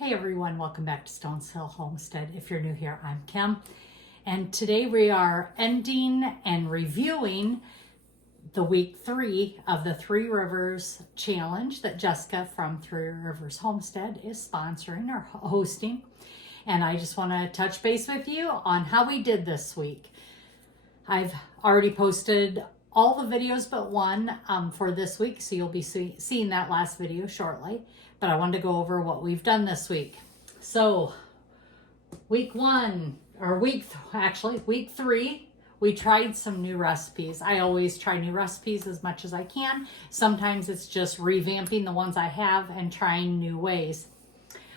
Hey everyone, welcome back to Stones Hill Homestead. If you're new here, I'm Kim. And today we are ending and reviewing the week 3 of the Three Rivers Challenge that Jessica from Three Rivers Homestead is sponsoring or hosting. And I just want to touch base with you on how we did this week. I've already posted all the videos but one for this week, so you'll be seeing that last video shortly. But I wanted to go over what we've done this week. So week 3, we tried some new recipes. I always try new recipes as much as I can. Sometimes it's just revamping the ones I have and trying new ways.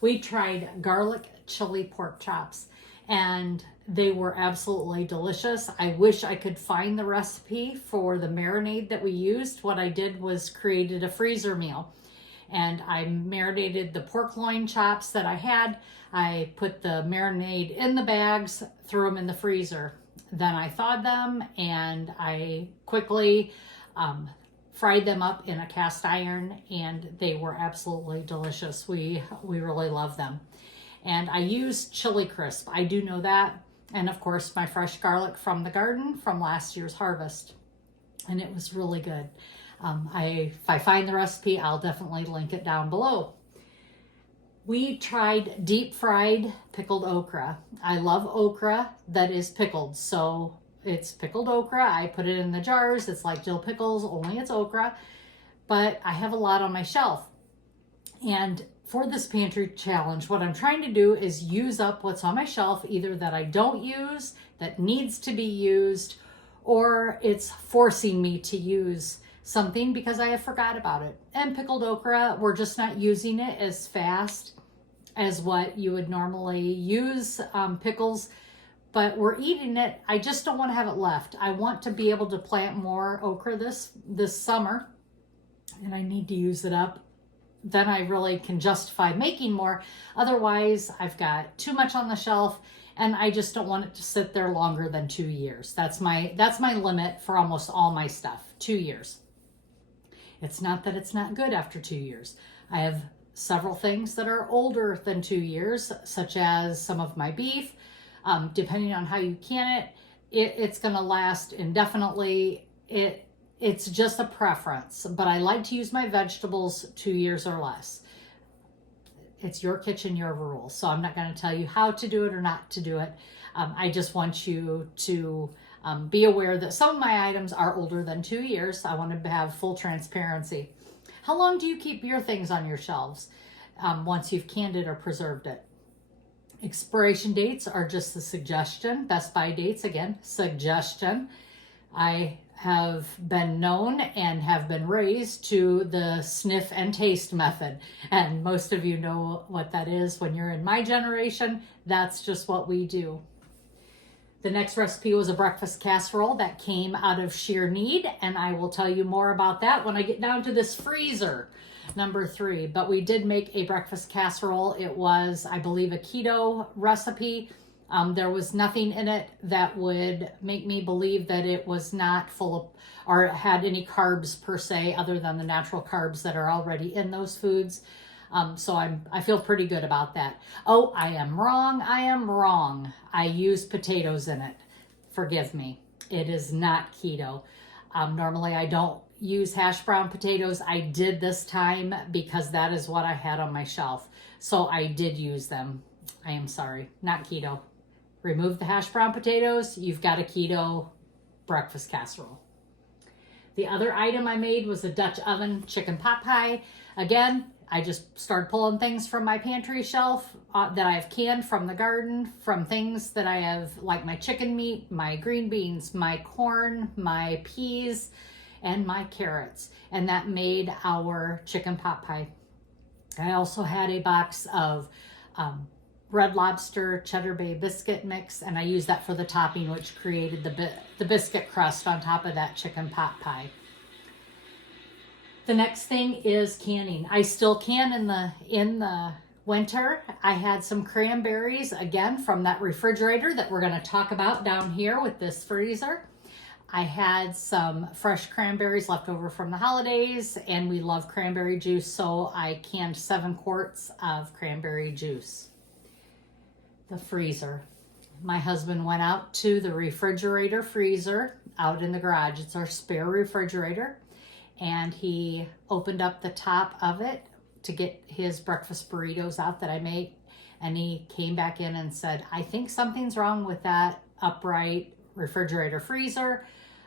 We tried garlic chili pork chops and they were absolutely delicious. I wish I could find the recipe for the marinade that we used. What I did was created a freezer meal. And I marinated the pork loin chops that I had. I put the marinade in the bags, threw them in the freezer. Then I thawed them and I quickly fried them up in a cast iron, and they were absolutely delicious. We really love them. And I used chili crisp. I do know that. And of course, my fresh garlic from the garden from last year's harvest. And it was really good. If I find the recipe, I'll definitely link it down below. We tried deep fried pickled okra. I love okra that is pickled. So it's pickled okra. I put it in the jars. It's like dill pickles, only it's okra. But I have a lot on my shelf. And for this pantry challenge, what I'm trying to do is use up what's on my shelf, either that I don't use, that needs to be used, or it's forcing me to use something because I have forgot about it. And pickled okra, we're just not using it as fast as what you would normally use pickles, but we're eating it. I just don't want to have it left. I want to be able to plant more okra this summer, and I need to use it up. Then I really can justify making more. Otherwise, I've got too much on the shelf, and I just don't want it to sit there longer than 2 years. That's my limit for almost all my stuff, 2 years. It's not that it's not good after 2 years. I have several things that are older than 2 years, such as some of my beef. Depending on how you can it's going to last indefinitely. It's just a preference, but I like to use my vegetables 2 years or less. It's your kitchen, your rules. So I'm not going to tell you how to do it or not to do it. I just want you to be aware that some of my items are older than 2 years. I want to have full transparency. How long do you keep your things on your shelves once you've canned it or preserved it? Expiration dates are just a suggestion. Best by dates, again, suggestion. I have been known and have been raised to the sniff and taste method. And most of you know what that is. When you're in my generation, that's just what we do. The next recipe was a breakfast casserole that came out of sheer need, and I will tell you more about that when I get down to this freezer, number 3. But we did make a breakfast casserole. It was, I believe, a keto recipe. There was nothing in it that would make me believe that it was not full of or had any carbs per se, other than the natural carbs that are already in those foods. So I feel pretty good about that. Oh, I am wrong. I use potatoes in it. Forgive me. It is not keto. Normally I don't use hash brown potatoes. I did this time because that is what I had on my shelf. So I did use them. I am sorry, not keto. Remove the hash brown potatoes. You've got a keto breakfast casserole. The other item I made was a Dutch oven chicken pot pie. Again, I just started pulling things from my pantry shelf that I have canned from the garden, from things that I have, like my chicken meat, my green beans, my corn, my peas, and my carrots. And that made our chicken pot pie. I also had a box of Red Lobster Cheddar Bay biscuit mix, and I used that for the topping, which created the biscuit crust on top of that chicken pot pie. The next thing is canning. I still can in the winter. I had some cranberries, again, from that refrigerator that we're going to talk about down here with this freezer. I had some fresh cranberries left over from the holidays, and we love cranberry juice, so I canned 7 quarts of cranberry juice. The freezer. My husband went out to the refrigerator freezer out in the garage. It's our spare refrigerator. And he opened up the top of it to get his breakfast burritos out that I make. And he came back in and said, I think something's wrong with that upright refrigerator freezer.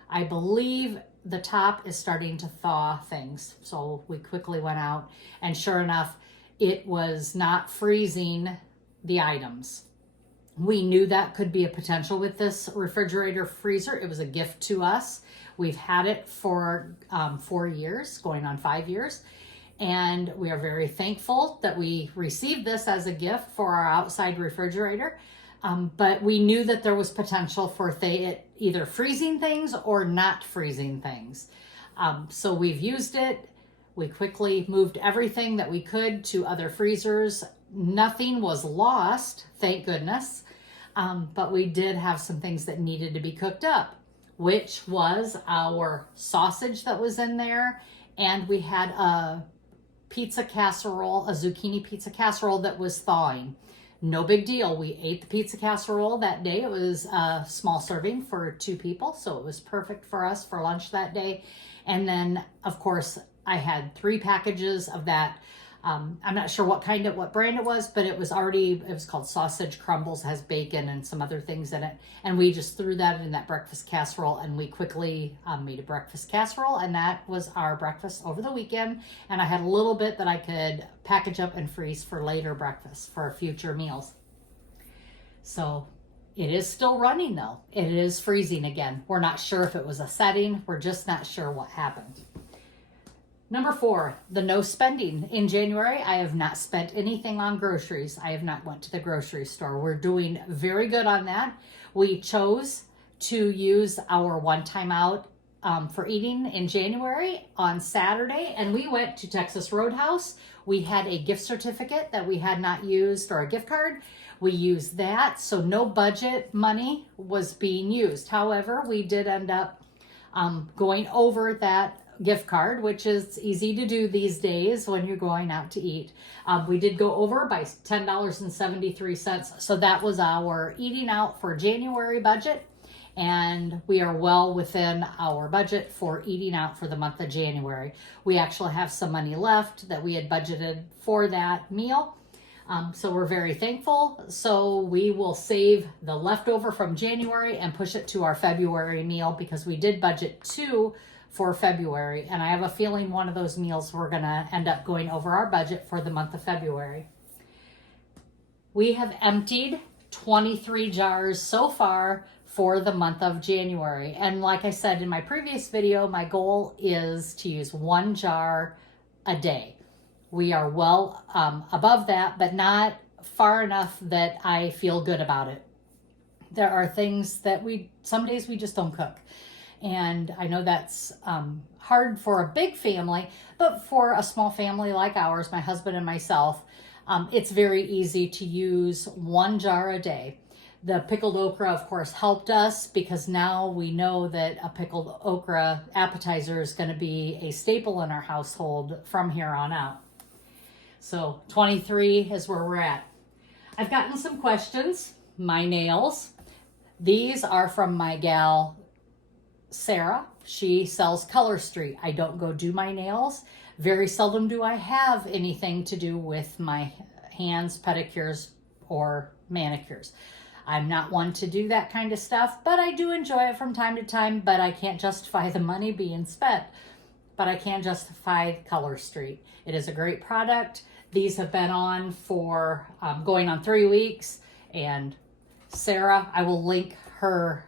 I believe the top is starting to thaw things. So we quickly went out, and sure enough, it was not freezing the items. We knew that could be a potential with this refrigerator freezer. It was a gift to us. We've had it for 4 years, going on 5 years. And we are very thankful that we received this as a gift for our outside refrigerator. But we knew that there was potential for it either freezing things or not freezing things. So we've used it. We quickly moved everything that we could to other freezers. Nothing was lost, thank goodness. But we did have some things that needed to be cooked up, which was our sausage that was in there. And we had a pizza casserole, a zucchini pizza casserole that was thawing. No big deal. We ate the pizza casserole that day. It was a small serving for 2 people, so it was perfect for us for lunch that day. And then, of course, I had 3 packages of that. I'm not sure what brand it was, but it was called sausage crumbles, has bacon and some other things in it. And we just threw that in that breakfast casserole, and we quickly made a breakfast casserole, and that was our breakfast over the weekend. And I had a little bit that I could package up and freeze for later breakfast for future meals. So it is still running though. It is freezing again. We're not sure if it was a setting. We're just not sure what happened. Number 4, the no spending. In January, I have not spent anything on groceries. I have not went to the grocery store. We're doing very good on that. We chose to use our one-time out for eating in January on Saturday, and we went to Texas Roadhouse. We had a gift certificate that we had not used, or a gift card. We used that, so no budget money was being used. However, we did end up going over that gift card, which is easy to do these days when you're going out to eat. We did go over by $10.73. So that was our eating out for January budget. And we are well within our budget for eating out for the month of January. We actually have some money left that we had budgeted for that meal. So we're very thankful. So we will save the leftover from January and push it to our February meal, because we did budget 2 for February, and I have a feeling one of those meals we're gonna end up going over our budget for the month of February. We have emptied 23 jars so far for the month of January, and like I said in my previous video, my goal is to use 1 jar a day. We are well above that, but not far enough that I feel good about it. There are things that some days we just don't cook. And I know that's hard for a big family, but for a small family like ours, my husband and myself, it's very easy to use 1 jar a day. The pickled okra, of course, helped us, because now we know that a pickled okra appetizer is going to be a staple in our household from here on out. So 23 is where we're at. I've gotten some questions. My nails. These are from my gal, Sarah. She sells Color Street. I don't go do my nails. Very seldom do I have anything to do with my hands, pedicures, or manicures. I'm not one to do that kind of stuff, but I do enjoy it from time to time, but I can't justify the money being spent. But I can justify Color Street. It is a great product. These have been on for going on 3 weeks, and Sarah, I will link her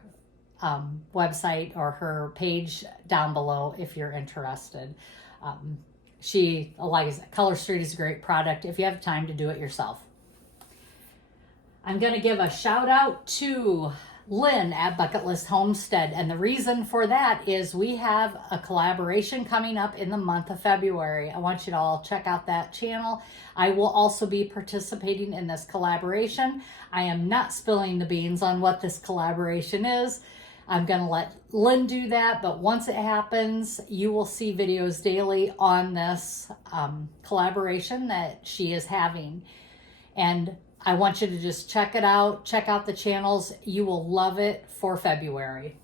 website or her page down below if you're interested. Like I said, Color Street is a great product if you have time to do it yourself. I'm going to give a shout out to Lynn at Bucket List Homestead, and the reason for that is we have a collaboration coming up in the month of February. I want you to all check out that channel. I will also be participating in this collaboration. I am not spilling the beans on what this collaboration is. I'm going to let Lynn do that, but once it happens, you will see videos daily on this collaboration that she is having. And I want you to just check it out. Check out the channels. You will love it for February.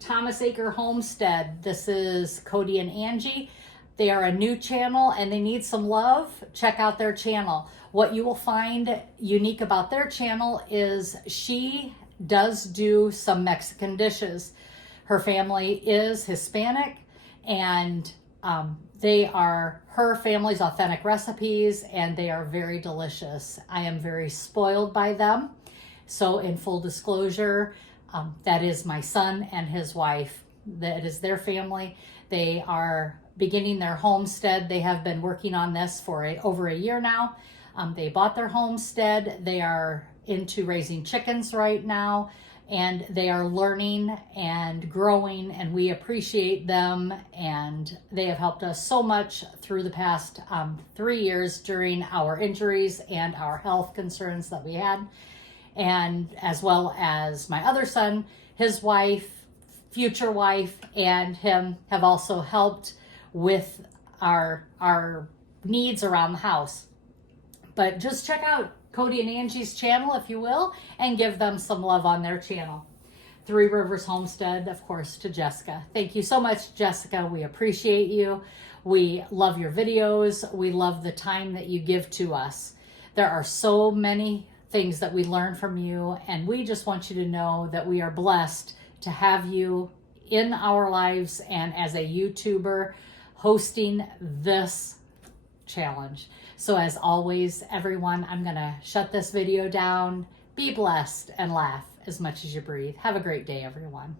Thomas Acre Homestead. This is Cody and Angie. They are a new channel and they need some love. Check out their channel. What you will find unique about their channel is she does do some Mexican dishes. Her family is Hispanic, and they are her family's authentic recipes, and they are very delicious. I am very spoiled by them. So in full disclosure, that is my son and his wife. That is their family. They are beginning their homestead. They have been working on this for over a year now. They bought their homestead. They are into raising chickens right now, and they are learning and growing, and we appreciate them, and they have helped us so much through the past 3 years during our injuries and our health concerns that we had, and as well as my other son, his wife, future wife, and him have also helped with our needs around the house. But just check out Cody and Angie's channel, if you will, and give them some love on their channel. Three Rivers Homestead, of course, to Jessica. Thank you so much, Jessica. We appreciate you. We love your videos. We love the time that you give to us. There are so many things that we learn from you, and we just want you to know that we are blessed to have you in our lives and as a YouTuber hosting this challenge. So as always, everyone, I'm going to shut this video down. Be blessed and laugh as much as you breathe. Have a great day, everyone.